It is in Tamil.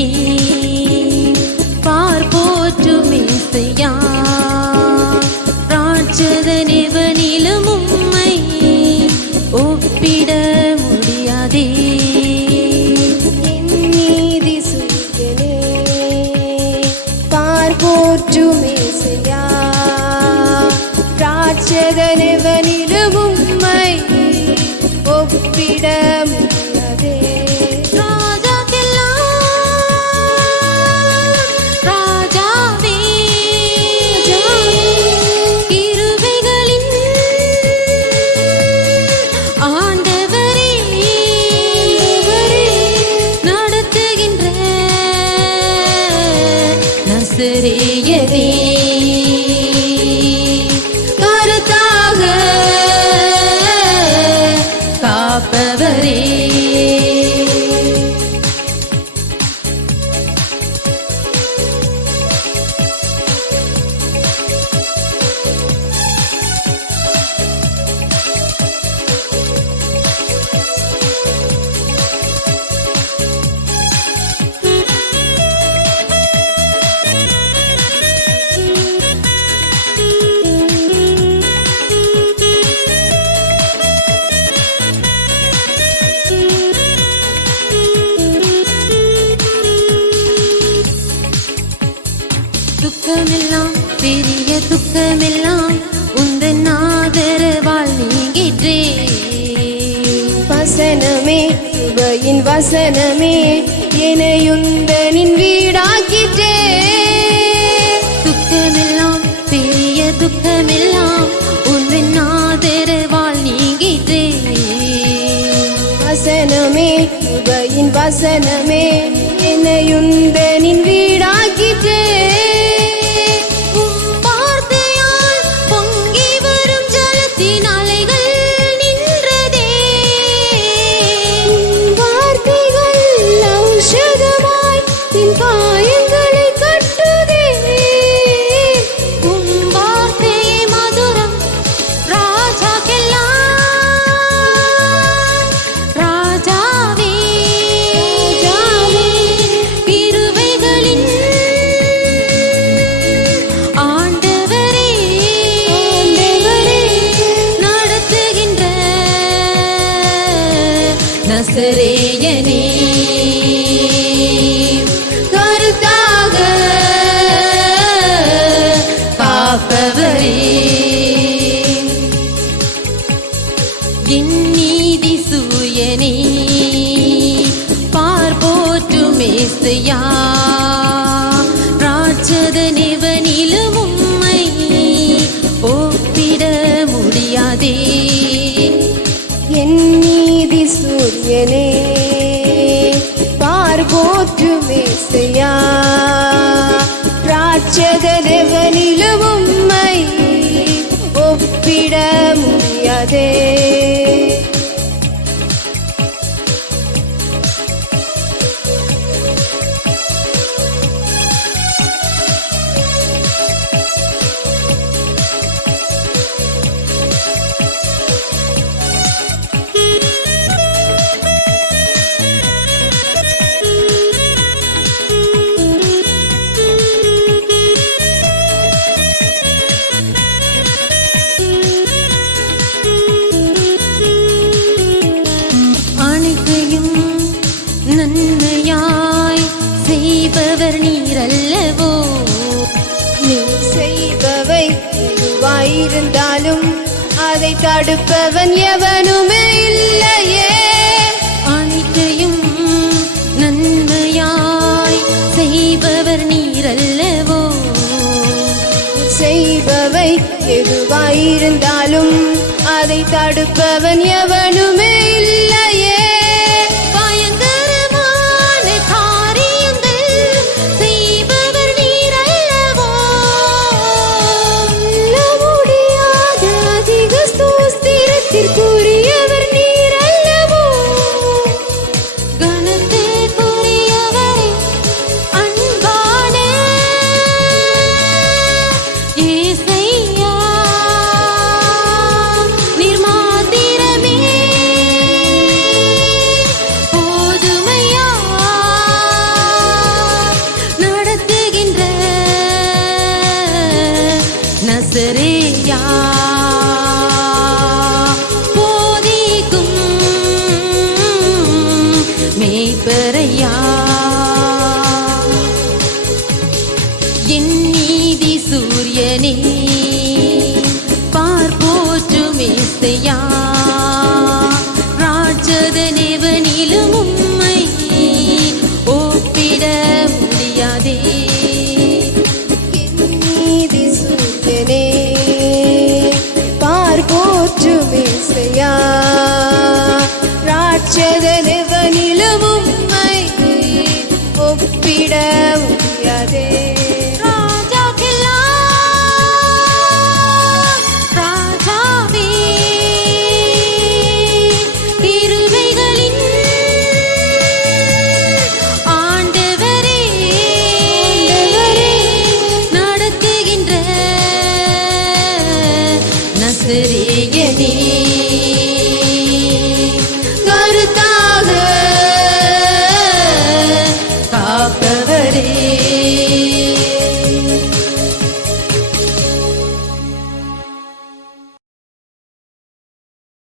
சூயனே பார் போற்றும் ராட்சதனிவனிலும் உம்மை ஒப்பிட முடியாதே. நீதி சூரியனே துக்கமெல்லாம் பெரிய துக்கமெல்லாம் உந்தன் ஆதரவால் நீங்கிற்றே. வசனமே உபையின் வசனமே எனையுந்தனின் வீடாக்கிட்டே துக்கமெல்லாம் பெரிய துக்கமெல்லாம் உந்தன் ஆதரவால் நீங்கிற்றே. வசனமே உபையின் வசனமே எனையுந்தனின் நசரேயனே கருத்தாக காப்பவரே என் நீதி சூயனே பார் மேசையா ராட்சதனிவனிலும் உம்மை ராட்சதனிலும் உம்மை ஒப்பிட முடியாதே. நன்மையாய் செய்பவர் நீரல்லவோ? நீ செய்பவை எதுவாயிருந்தாலும் அதை தடுப்பவன் எவனுமே இல்லையே. அனைத்தையும் நன்மையாய் செய்பவர் நீரல்லவோ? செய்பவை எதுவாயிருந்தாலும் அதை தடுப்பவன் எவனுமே நசரேயா போதிக்கும் மேய்ப்பரையா என் நீதி சூரியனே பார்ப்போற்று மேஸ்தையா? ராட்சதனேவனிலும் உம்மை மேசையா